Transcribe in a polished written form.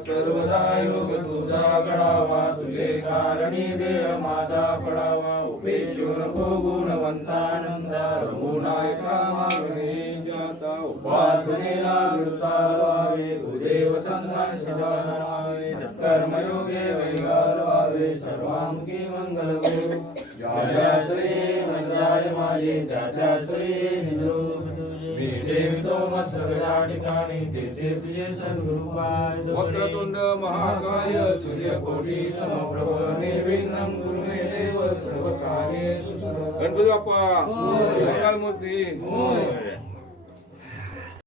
सर्वदा योग तुझा घडावा, तुझे कारणी देह माझा पडावा. उपेक्षुर को गुणवंतानंदा, रघुनायका मागणीच्या उपासनेला दृढ चालवावे. तुझे वसंतान शरणावे, कर्मयोगे वैगाल व्हावे. सर्वांगी मंगल गुरु ज्या श्री मंजाय माझे, त्या श्री निजरूप देवितो मस्तकया ठिकाणी, तेथे तुझे सद्गुरु पाय. वक्रतुंड महाकाय सूर्यकोटी समप्रभ, निर्विघ्नं कुरु मे देव सर्वकार्येषु सर्वदा. गणपती बाप्पा मंगलमूर्ती.